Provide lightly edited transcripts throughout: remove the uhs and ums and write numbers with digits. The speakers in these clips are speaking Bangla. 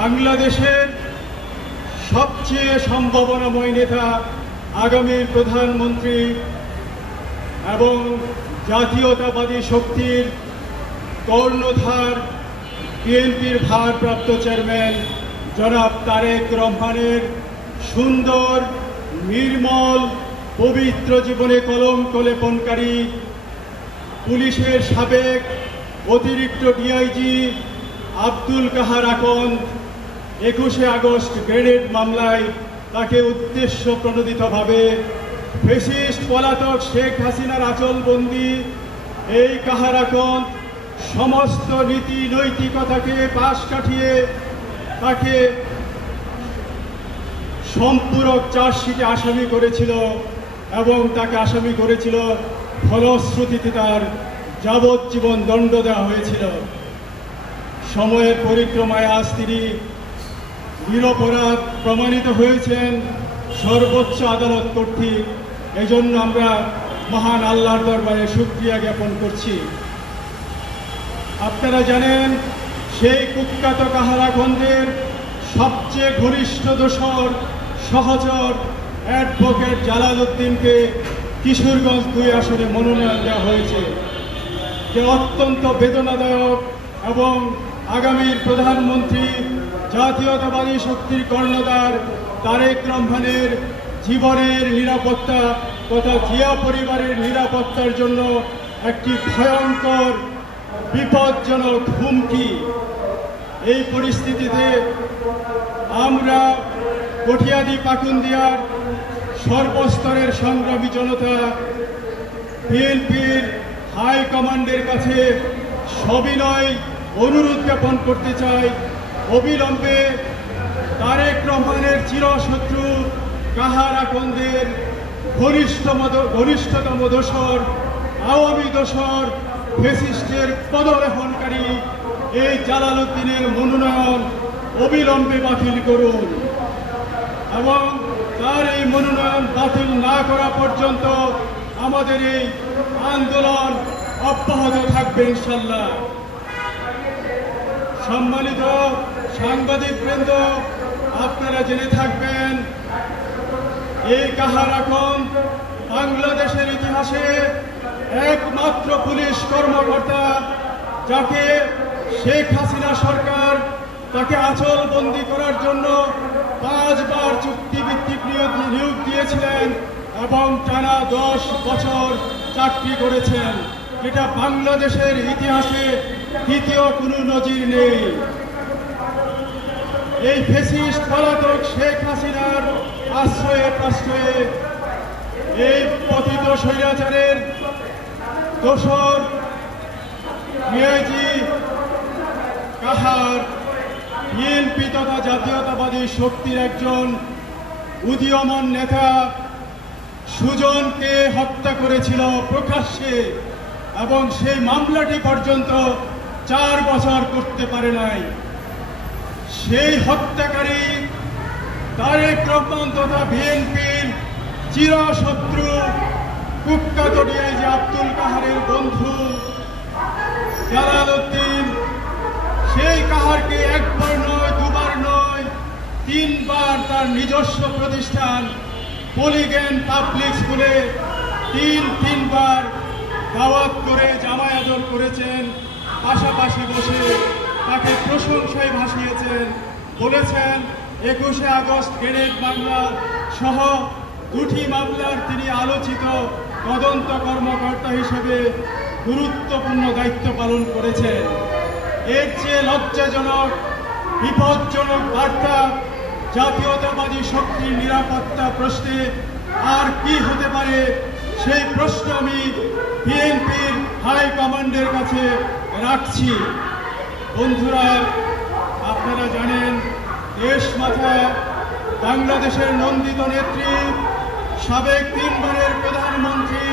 বাংলাদেশের সবচেয়ে সম্ভাবনাময় নেতা, আগামীর প্রধানমন্ত্রী এবং জাতীয়তাবাদী শক্তির কর্ণধার বিএনপির ভারপ্রাপ্ত চেয়ারম্যান জনাব তারেক রহমানের সুন্দর, নির্মল, পবিত্র জীবনে কলঙ্ক লেপনকারী পুলিশের সাবেক অতিরিক্ত ডিআইজি আব্দুল কাহার আকন্দ 21শে আগস্ট গ্রেনেড মামলায় তাকে উদ্দেশ্য প্রণোদিতভাবে ফ্যাসিস্ট পলাতক শেখ হাসিনার আঁচলবন্দি এই কাহার আকন্দ সমস্ত নীতি নৈতিকতাকে পাশ কাটিয়ে তাকে সম্পূরক চার্জশিটে আসামি করেছিল এবং তাকে আসামি করেছিল, ফলশ্রুতিতে তার যাবজ্জীবন দণ্ড দেওয়া হয়েছিল। সময়ের পরিক্রমায় আজ তিনি নিরপরাধ প্রমাণিত হয়েছেন সর্বোচ্চ আদালত কর্তৃক। এজন্য আমরা মহান আল্লাহর দরবারে শুকরিয়া জ্ঞাপন করছি। আপনারা জানেন, সেই কুখ্যাত কাহার আকন্দের সবচেয়ে ঘনিষ্ঠ দোসর সহচর অ্যাডভোকেট জালাল উদ্দিনকে কিশোরগঞ্জ 2 আসনে মনোনয়ন দেওয়া হয়েছে, যে অত্যন্ত বেদনাদায়ক এবং আগামীর প্রধানমন্ত্রী জাতীয়তাবাদী শক্তির কর্ণধার তারেক রহমানের জীবনের নিরাপত্তা তথা জিয়া পরিবারের নিরাপত্তার জন্য একটি ভয়ঙ্কর বিপজ্জনক হুমকি। এই পরিস্থিতিতে আমরা কঠিয়াদি পাকুন্দিয়ার সর্বস্তরের সংগ্রামী জনতা বিএনপির হাইকমান্ডের কাছে সবিনয় অনুরোধ জ্ঞাপন করতে চাই, অবিলম্বে তারেক রহমানের চিরশত্রু কাহার আকন্দের ঘনিষ্ঠতম দোসর, আওয়ামী দোসর, ফ্যাসিস্টের পদলেহনকারী এই জালাল উদ্দিনের মনোনয়ন অবিলম্বে বাতিল করুন এবং তার এই মনোনয়ন বাতিল না করা পর্যন্ত আমাদের এই আন্দোলন অব্যাহত থাকবে ইনশাল্লাহ। সম্মানিত সাংবাদিকবৃন্দ, আপনারা জেনে থাকবেন, এই কাহার আকন্দ বাংলাদেশের ইতিহাসে একমাত্র পুলিশ কর্মকর্তা যাকে শেখ হাসিনা সরকার তাকে আঁচলবন্দি করার জন্য 5 বার চুক্তিভিত্তিক নিয়োগ দিয়েছিলেন এবং টানা 10 বছর চাকরি করেছেন, যেটা বাংলাদেশের ইতিহাসে দ্বিতীয় কোনো নজির নেই। এই ফ্যাসিস্ট পলাতক শেখ হাসিনার আশ্রয়ে এই পতিত স্বৈরাচারের দোসর ডিআইজি কাহার বিএনপি তথা জাতীয়তাবাদী শক্তির একজন উদীয়মান নেতা সুজনকে হত্যা করেছিল প্রকাশ্যে এবং সেই মামলাটি পর্যন্ত 4 বছর করতে পারে নাই। সেই হত্যাকারী তারেক রহমান তথা বিএনপির চিরশত্রু কুখ্যাত ডিআইজি আব্দুল কাহারের বন্ধু জালাল উদ্দিন, সেই কাহারকে 1 বার নয়, 2 বার নয়, 3 বার তার নিজস্ব প্রতিষ্ঠান পলিগেন পাবলিক স্কুলে 3 বার দাওয়াত করে জামাই আদর করেছেন, পাশাপাশি বসে তাকে প্রশংসায় ভাসিয়েছেন, বলেছেন 21শে আগস্ট গ্রেনেড মামলা সহ 2টি মামলার তিনি আলোচিত তদন্ত কর্মকর্তা হিসেবে গুরুত্বপূর্ণ দায়িত্ব পালন করেছেন। এর চেয়ে লজ্জাজনক, বিপজ্জনক বার্তা জাতীয়তাবাদী শক্তির নিরাপত্তা প্রশ্নে আর কি হতে পারে, সেই প্রশ্ন আমি বিএনপির হাইকমান্ডের কাছে রাখছি। বন্ধুরা, আপনারা জানেন, দেশ মাথা বাংলাদেশের নন্দিত নেত্রী, সাবেক 3 বারের প্রধানমন্ত্রী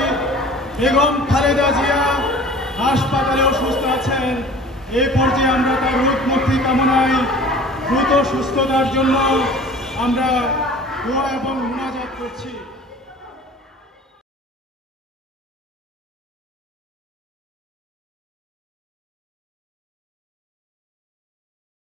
বেগম খালেদা জিয়া হাসপাতালে অসুস্থ আছেন। এই পর্যায়ে আমরা তার রোগ মুক্তি কামনায় দ্রুত সুস্থতার জন্য আমরা দোয়া এবং মুনাজাত করছি।